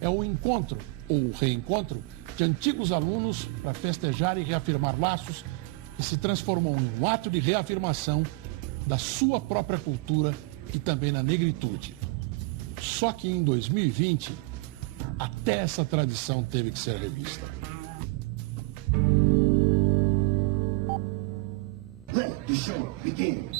é o encontro ou o reencontro de antigos alunos para festejar e reafirmar laços que se transformam em um ato de reafirmação da sua própria cultura e também na negritude. Só que em 2020, até essa tradição teve que ser revista. Let the show begin.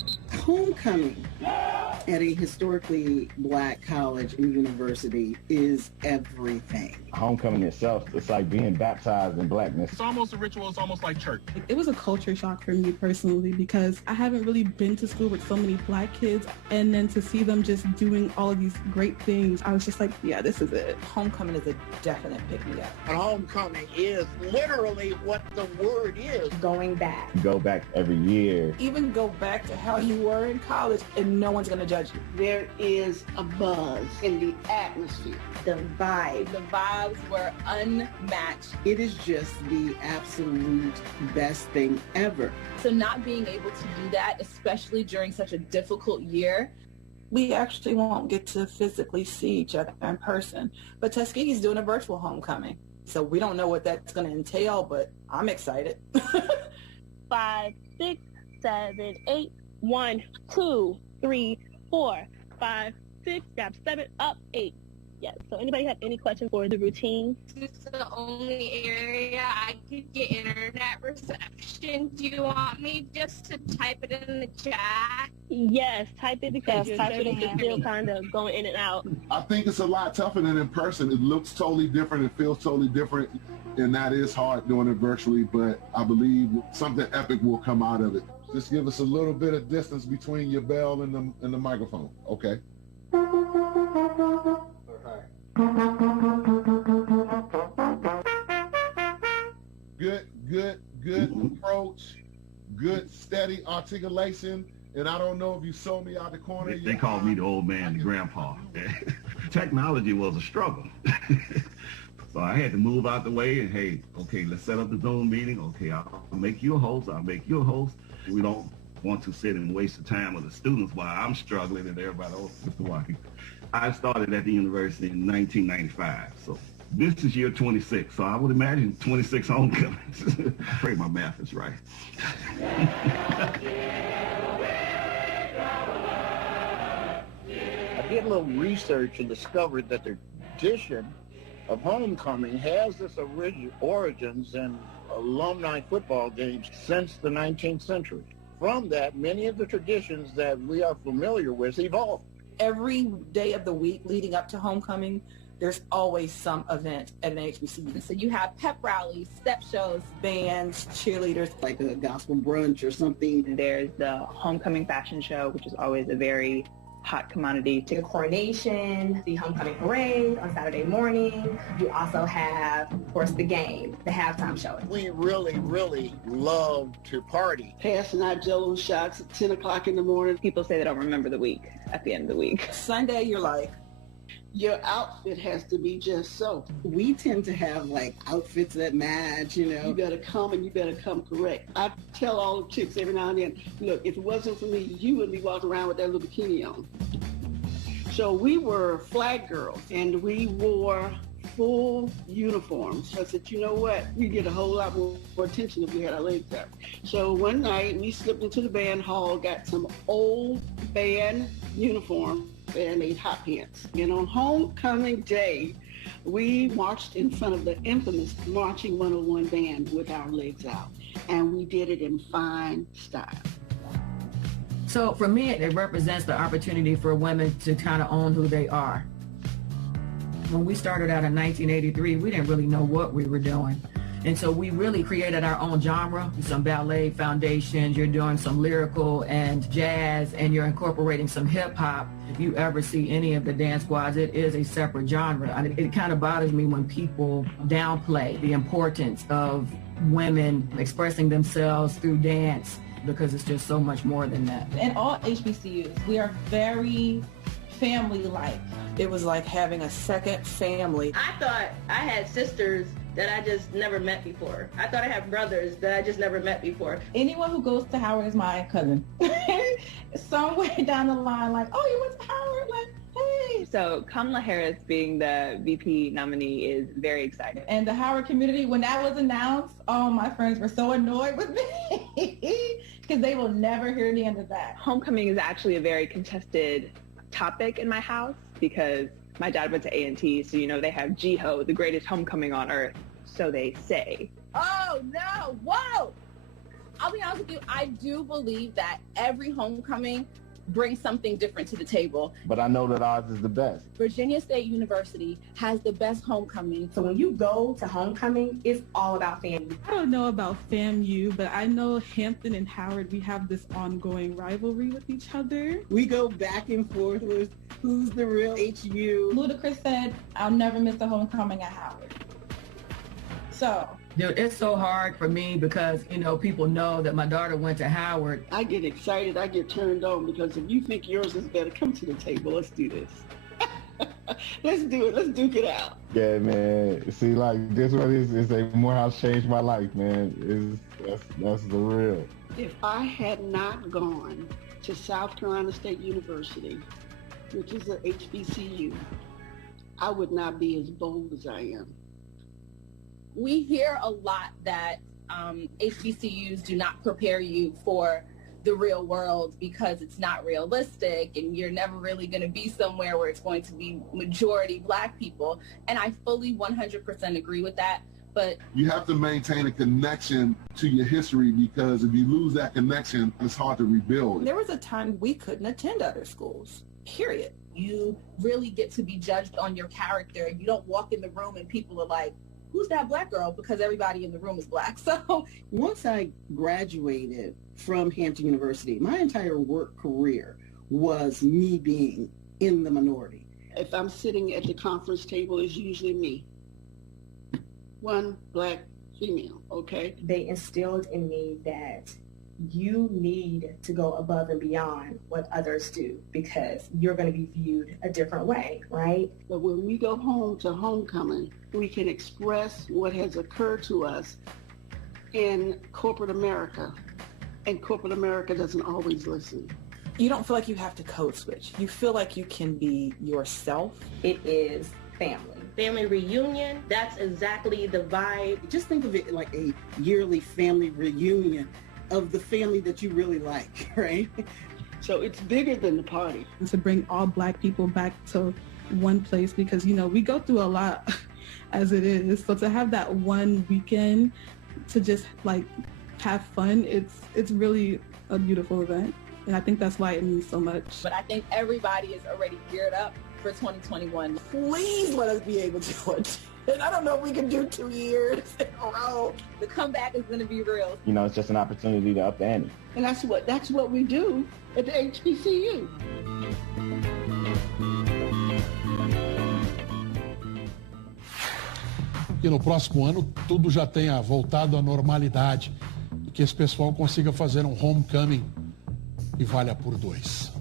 Homecoming at a historically black college and university is everything. Homecoming itself, it's like being baptized in blackness. It's almost a ritual. It's almost like church. It was a culture shock for me personally because I haven't really been to school with so many black kids, and then to see them just doing all of these great things, I was just like, yeah, this is it. Homecoming is a definite pick-me-up. And homecoming is literally what the word is. Going back. Go back every year. Even go back to how you were in college and no one's going to judge you. There is a buzz in the atmosphere. The vibe. The vibes were unmatched. It is just the absolute best thing ever. So not being able to do that, especially during such a difficult year, we actually won't get to physically see each other in person. But Tuskegee's doing a virtual homecoming. So we don't know what that's going to entail, but I'm excited. 5, 6, 7, 8, 1, 2, 3, 4, 5, 6, down 7, up 8. Yes. So anybody have any questions for the routine? This is the only area I could get internet reception. Do you want me just to type it in the chat? Yes, type it because your service is still kind of going in and out. I think it's a lot tougher than in person. It looks totally different. It feels totally different. And that is hard doing it virtually, but I believe something epic will come out of it. Just give us a little bit of distance between your bell and the microphone. Okay. Good approach, good steady articulation, and I don't know if you saw me out the corner. They called me the old man, the grandpa. Technology was a struggle. So I had to move out the way and, hey, okay, let's set up the Zoom meeting. Okay, I'll make you a host. I'll make you a host. We don't want to sit and waste the time of the students while I'm struggling and everybody else is working. I started at the university in 1995, so this is year 26, so I would imagine 26 homecomings. I pray my math is right. I did a little research and discovered that the tradition of homecoming has its origins in alumni football games since the 19th century. From that, many of the traditions that we are familiar with evolved. Every day of the week leading up to homecoming, there's always some event at an HBCU. So you have pep rallies, step shows, bands, cheerleaders, like a gospel brunch or something. There's the homecoming fashion show, which is always a very hot commodity. The coronation, the homecoming parade on Saturday morning. You also have, of course, the game, the halftime show. We really, really love to party. Passing out Jell-O shots at 10 o'clock in the morning. People say they don't remember the week at the end of the week. Sunday, you're like, your outfit has to be just so. We tend to have like outfits that match, you know. You better come and you better come correct. I tell all the chicks every now and then, look, if it wasn't for me, you wouldn't be walking around with that little bikini on. So we were flag girls and we wore full uniforms. I said, you know what? We get a whole lot more attention if we had our legs out. So one night we slipped into the band hall, got some old band uniform, and made hot pants. And on homecoming day, we marched in front of the infamous Marching 101 band with our legs out. And we did it in fine style. So for me, it represents the opportunity for women to kind of own who they are. When we started out in 1983, we didn't really know what we were doing. And so we really created our own genre, some ballet foundations, you're doing some lyrical and jazz, and you're incorporating some hip hop. If you ever see any of the dance squads, it is a separate genre. I mean, it kind of bothers me when people downplay the importance of women expressing themselves through dance, because it's just so much more than that. In all HBCUs, we are very family-like. It was like having a second family. I thought I had sisters that I just never met before. I thought I had brothers that I just never met before. Anyone who goes to Howard is my cousin. Somewhere down the line, like, oh, you went to Howard? Like, hey. So Kamala Harris being the VP nominee is very exciting. And the Howard community, when that was announced, all my friends were so annoyed with me because they will never hear the end of that. Homecoming is actually a very contested topic in my house because my dad went to A&T, so they have GHO, the greatest homecoming on earth, so they say. Oh, no, whoa! I'll be honest with you, I do believe that every homecoming brings something different to the table. But I know that ours is the best. Virginia State University has the best homecoming. So when you go to homecoming, it's all about FAMU. I don't know about FAMU, but I know Hampton and Howard, we have this ongoing rivalry with each other. We go back and forth with who's the real HU. Ludacris said, I'll never miss the homecoming at Howard. So. Dude, it's so hard for me because, people know that my daughter went to Howard. I get excited. I get turned on because if you think yours is better, come to the table. Let's do this. Let's do it. Let's duke it out. Yeah, man. See, this one is a Morehouse changed my life, man. That's the real. If I had not gone to South Carolina State University, which is an HBCU, I would not be as bold as I am. We hear a lot that HBCUs do not prepare you for the real world because it's not realistic and you're never really going to be somewhere where it's going to be majority Black people. And I fully 100% agree with that. But you have to maintain a connection to your history because if you lose that connection, it's hard to rebuild. There was a time we couldn't attend other schools, period. You really get to be judged on your character. You don't walk in the room and people are like, who's that Black girl? Because everybody in the room is Black. So once I graduated from Hampton University, my entire work career was me being in the minority. If I'm sitting at the conference table, it's usually me. One Black female, okay? They instilled in me that you need to go above and beyond what others do because you're going to be viewed a different way, right? But when we go home to homecoming, we can express what has occurred to us in corporate America, and corporate America doesn't always listen. You don't feel like you have to code switch. You feel like you can be yourself. It is family. Family reunion, that's exactly the vibe. Just think of it like a yearly family reunion of the family that you really like, right? So it's bigger than the party. To bring all Black people back to one place because, we go through a lot as it is. So to have that one weekend to just have fun, it's really a beautiful event. And I think that's why it means so much. But I think everybody is already geared up for 2021. Please let us be able to attend. And I don't know if we can do 2 years in a row. The comeback is going to be real. It's just an opportunity to up the ante. And that's what we do at the HBCU. Que no próximo ano tudo já tenha voltado à normalidade e que esse pessoal consiga fazer um homecoming e valha por 2.